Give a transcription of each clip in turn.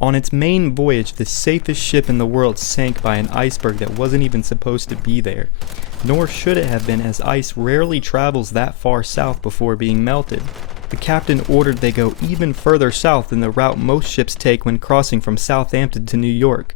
On its main voyage, the safest ship in the world sank by an iceberg that wasn't even supposed to be there. Nor should it have been, as ice rarely travels that far south before being melted. The captain ordered they go even further south than the route most ships take when crossing from Southampton to New York.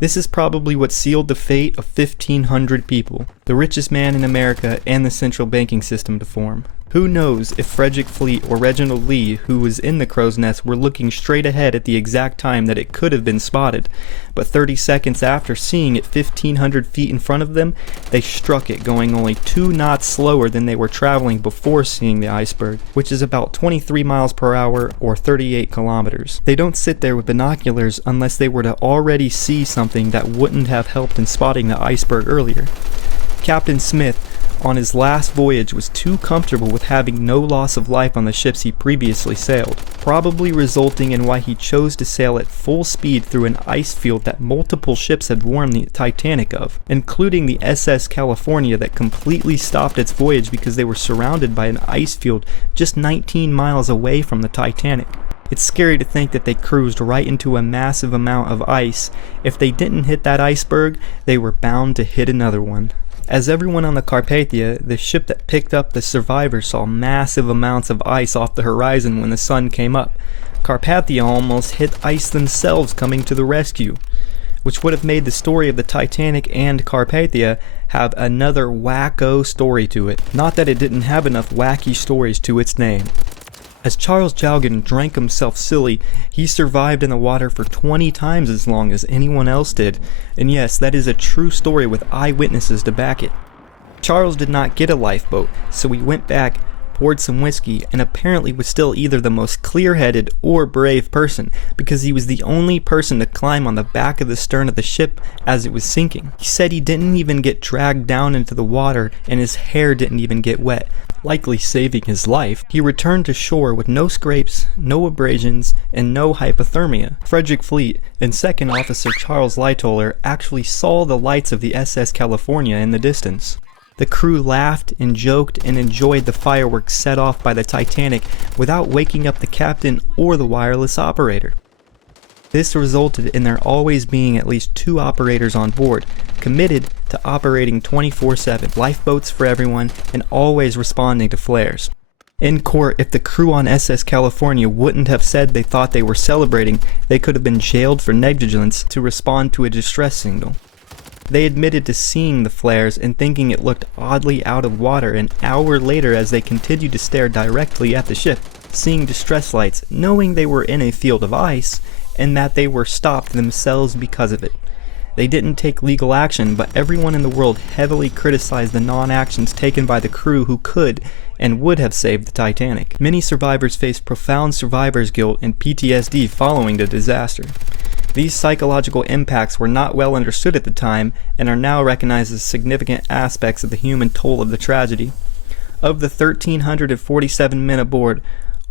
This is probably what sealed the fate of 1,500 people, the richest man in America and the central banking system to form. Who knows if Frederick Fleet or Reginald Lee, who was in the crow's nest, were looking straight ahead at the exact time that it could have been spotted, but 30 seconds after seeing it 1,500 feet in front of them, they struck it going only 2 knots slower than they were traveling before seeing the iceberg, which is about 23 miles per hour or 38 kilometers. They don't sit there with binoculars unless they were to already see something that wouldn't have helped in spotting the iceberg earlier. Captain Smith, on his last voyage, was too comfortable with having no loss of life on the ships he previously sailed, probably resulting in why he chose to sail at full speed through an ice field that multiple ships had warned the Titanic of, including the SS California that completely stopped its voyage because they were surrounded by an ice field just 19 miles away from the Titanic. It's scary to think that they cruised right into a massive amount of ice. If they didn't hit that iceberg, they were bound to hit another one. As everyone on the Carpathia, the ship that picked up the survivors, saw massive amounts of ice off the horizon when the sun came up, Carpathia almost hit ice themselves coming to the rescue, which would have made the story of the Titanic and Carpathia have another wacko story to it. Not that it didn't have enough wacky stories to its name. As Charles Jalgan drank himself silly, he survived in the water for 20 times as long as anyone else did, and yes, that is a true story with eyewitnesses to back it. Charles did not get a lifeboat, so he went back, poured some whiskey, and apparently was still either the most clear-headed or brave person, because he was the only person to climb on the back of the stern of the ship as it was sinking. He said he didn't even get dragged down into the water, and his hair didn't even get wet, likely saving his life. He returned to shore with no scrapes, no abrasions, and no hypothermia. Frederick Fleet and Second Officer Charles Lightoller actually saw the lights of the SS California in the distance. The crew laughed and joked and enjoyed the fireworks set off by the Titanic without waking up the captain or the wireless operator. This resulted in there always being at least 2 operators on board, committed to operating 24/7, lifeboats for everyone, and always responding to flares. In court, if the crew on SS California wouldn't have said they thought they were celebrating, they could have been jailed for negligence to respond to a distress signal. They admitted to seeing the flares and thinking it looked oddly out of water an hour later as they continued to stare directly at the ship, seeing distress lights, knowing they were in a field of ice, and that they were stopped themselves because of it. They didn't take legal action, but everyone in the world heavily criticized the non-actions taken by the crew who could and would have saved the Titanic. Many survivors faced profound survivor's guilt and PTSD following the disaster. These psychological impacts were not well understood at the time and are now recognized as significant aspects of the human toll of the tragedy. Of the 1,347 men aboard,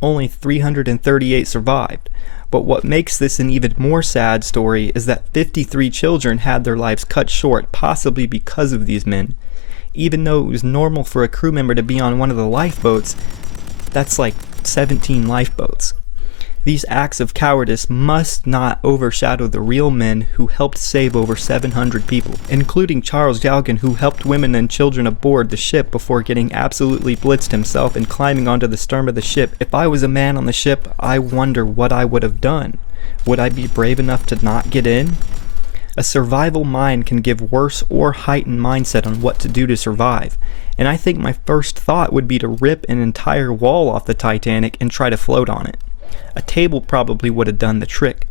only 338 survived. But what makes this an even more sad story is that 53 children had their lives cut short, possibly because of these men. Even though it was normal for a crew member to be on one of the lifeboats, that's like 17 lifeboats. These acts of cowardice must not overshadow the real men who helped save over 700 people, including Charles Jalgan, who helped women and children aboard the ship before getting absolutely blitzed himself and climbing onto the stern of the ship. If I was a man on the ship, I wonder what I would have done. Would I be brave enough to not get in? A survival mind can give worse or heightened mindset on what to do to survive, and I think my first thought would be to rip an entire wall off the Titanic and try to float on it. A table probably would have done the trick.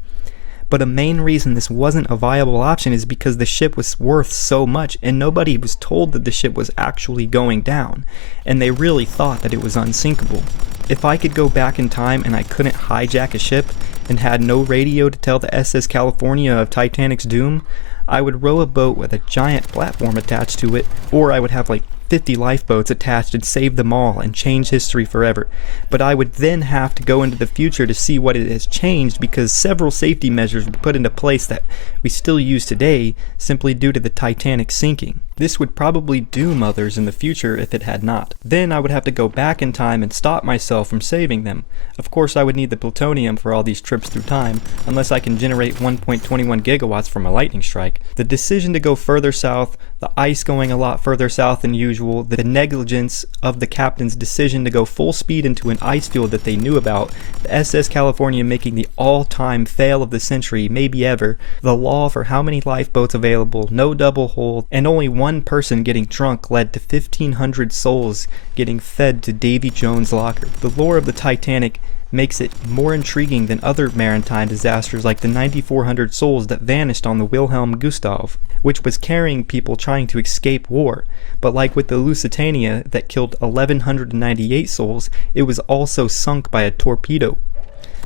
But a main reason this wasn't a viable option is because the ship was worth so much and nobody was told that the ship was actually going down, and they really thought that it was unsinkable. If I could go back in time and I couldn't hijack a ship and had no radio to tell the SS California of Titanic's doom, I would row a boat with a giant platform attached to it, or I would have like 50 lifeboats attached and save them all and change history forever. But I would then have to go into the future to see what it has changed, because several safety measures were put into place that we still use today simply due to the Titanic sinking. This would probably doom others in the future if it had not. Then I would have to go back in time and stop myself from saving them. Of course I would need the plutonium for all these trips through time, unless I can generate 1.21 gigawatts from a lightning strike. The decision to go further south, the ice going a lot further south than usual, the negligence of the captain's decision to go full speed into an ice field that they knew about, the SS California making the all-time fail of the century, maybe ever, the law for how many lifeboats available, no double hold, and only one person getting drunk led to 1,500 souls getting fed to Davy Jones' locker. The lore of the Titanic makes it more intriguing than other maritime disasters like the 9,400 souls that vanished on the Wilhelm Gustav, which was carrying people trying to escape war. But like with the Lusitania that killed 1,198 souls, it was also sunk by a torpedo.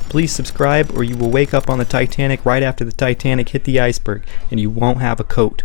Please subscribe or you will wake up on the Titanic right after the Titanic hit the iceberg and you won't have a coat.